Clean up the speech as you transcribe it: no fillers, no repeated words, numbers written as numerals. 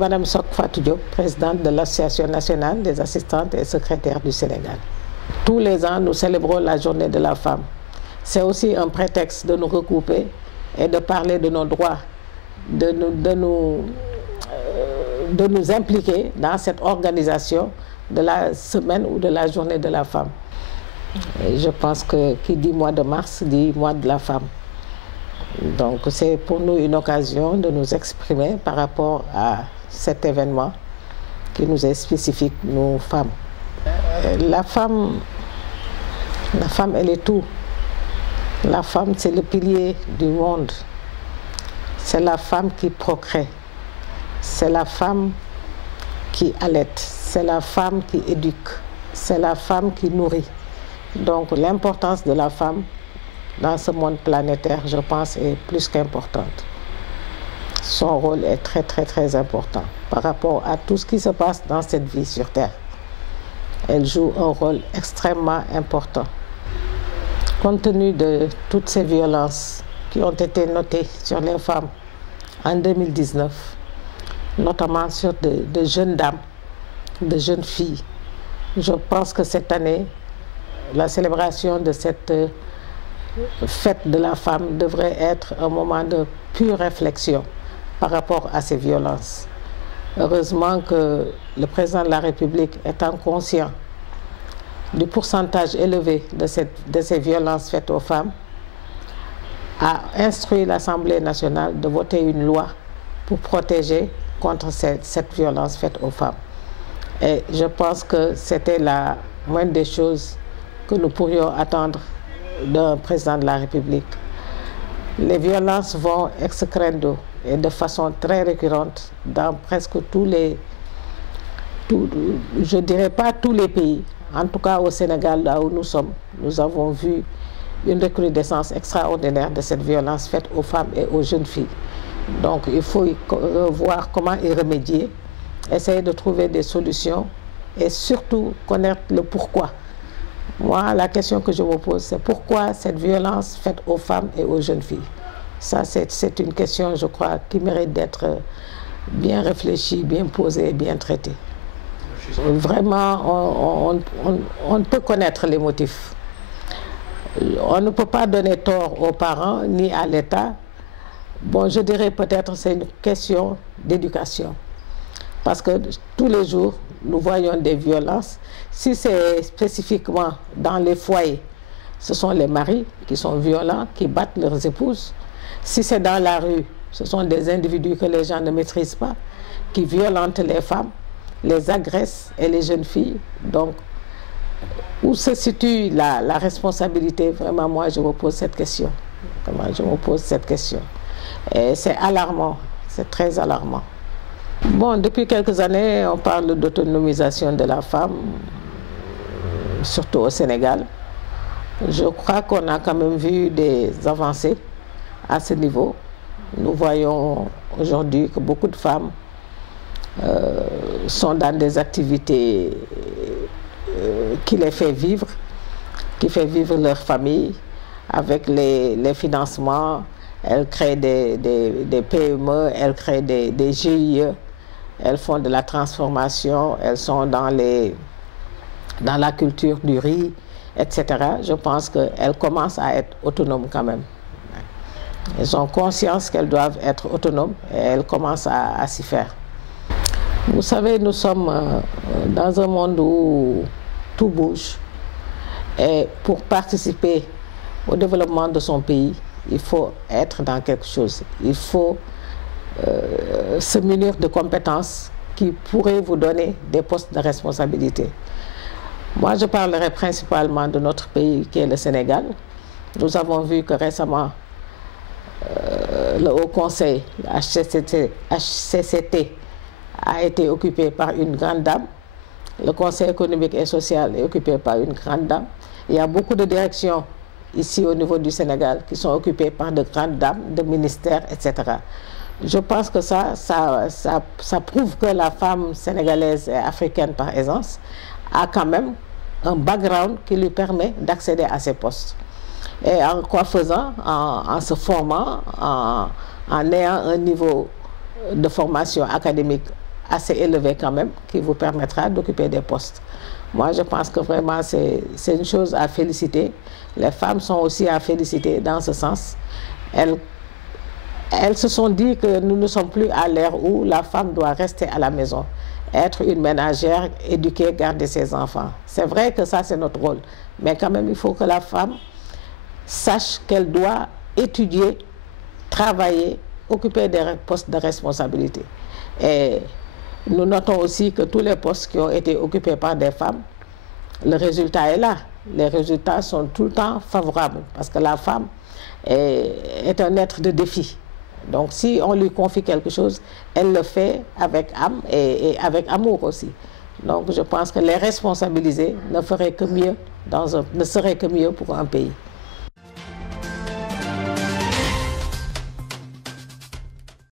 Madame Sok Fatou Diop, présidente de l'Association nationale des assistantes et secrétaires du Sénégal. Tous les ans, nous célébrons la journée de la femme. C'est aussi un prétexte de nous regrouper et de parler de nos droits, de nous impliquer dans cette organisation de la semaine ou de la journée de la femme. Et je pense que qui dit mois de mars dit mois de la femme. Donc c'est pour nous une occasion de nous exprimer par rapport à cet événement qui nous est spécifique, nous femmes. La femme, elle est tout. La femme, c'est le pilier du monde. C'est la femme qui procrée. C'est la femme qui allaite. C'est la femme qui éduque. C'est la femme qui nourrit. Donc l'importance de la femme dans ce monde planétaire, je pense, est plus qu'importante. Son rôle est très, très, très important par rapport à tout ce qui se passe dans cette vie sur Terre. Elle joue un rôle extrêmement important. Compte tenu de toutes ces violences qui ont été notées sur les femmes en 2019, notamment sur de jeunes dames, de jeunes filles, je pense que cette année, la célébration de cette fête de la femme devrait être un moment de pure réflexion par rapport à ces violences. Heureusement que le président de la République, étant conscient du pourcentage élevé de ces violences faites aux femmes, a instruit l'Assemblée nationale de voter une loi pour protéger contre cette violence faite aux femmes. Et je pense que c'était la moindre des choses que nous pourrions attendre d'un président de la République. Les violences vont ex crescendo et de façon très récurrente dans presque je dirais pas tous les pays. En tout cas au Sénégal, là où nous sommes, nous avons vu une recrudescence extraordinaire de cette violence faite aux femmes et aux jeunes filles. Donc il faut voir comment y remédier, essayer de trouver des solutions et surtout connaître le pourquoi. Moi, la question que je me pose, c'est pourquoi cette violence faite aux femmes et aux jeunes filles? Ça, c'est une question, je crois, qui mérite d'être bien réfléchie, bien posée et bien traitée. Vraiment, on peut connaître les motifs. On ne peut pas donner tort aux parents ni à l'État. Bon, je dirais peut-être c'est une question d'éducation. Parce que tous les jours, nous voyons des violences. Si c'est spécifiquement dans les foyers, ce sont les maris qui sont violents, qui battent leurs épouses. Si c'est dans la rue, ce sont des individus que les gens ne maîtrisent pas, qui violentent les femmes, les agressent et les jeunes filles. Donc, où se situe la responsabilité? Vraiment, moi, je me pose cette question. Vraiment, je me pose cette question. Et c'est alarmant, c'est très alarmant. Bon, depuis quelques années, on parle d'autonomisation de la femme, surtout au Sénégal. Je crois qu'on a quand même vu des avancées à ce niveau. Nous voyons aujourd'hui que beaucoup de femmes sont dans des activités qui les fait vivre, qui fait vivre leur famille avec les financements. Elles créent des PME, elles créent des GIE, elles font de la transformation, elles sont dans la culture du riz, etc. Je pense qu'elles commencent à être autonomes quand même. Elles ont conscience qu'elles doivent être autonomes et elles commencent à s'y faire. Vous savez, nous sommes dans un monde où tout bouge. Et pour participer au développement de son pays, il faut être dans quelque chose. Il faut se munir de compétences qui pourraient vous donner des postes de responsabilité. Moi, je parlerai principalement de notre pays qui est le Sénégal. Nous avons vu que récemment, le Haut Conseil, HCCT, a été occupé par une grande dame. Le Conseil économique et social est occupé par une grande dame. Il y a beaucoup de directions ici au niveau du Sénégal qui sont occupées par de grandes dames, de ministères, etc. Je pense que ça prouve que la femme sénégalaise et africaine par essence a quand même un background qui lui permet d'accéder à ces postes. Et en quoi faisant? En se formant, en ayant un niveau de formation académique assez élevé quand même qui vous permettra d'occuper des postes. Moi, je pense que vraiment c'est une chose à féliciter. Les femmes sont aussi à féliciter dans ce sens. Elles se sont dit que nous ne sommes plus à l'ère où la femme doit rester à la maison, être une ménagère, éduquer, garder ses enfants. C'est vrai que ça, c'est notre rôle. Mais quand même, il faut que la femme sache qu'elle doit étudier, travailler, occuper des postes de responsabilité. Et nous notons aussi que tous les postes qui ont été occupés par des femmes, le résultat est là. Les résultats sont tout le temps favorables parce que la femme est un être de défi. Donc si on lui confie quelque chose, elle le fait avec âme et avec amour aussi. Donc je pense que les responsabiliser ne ferait que mieux ne serait que mieux pour un pays.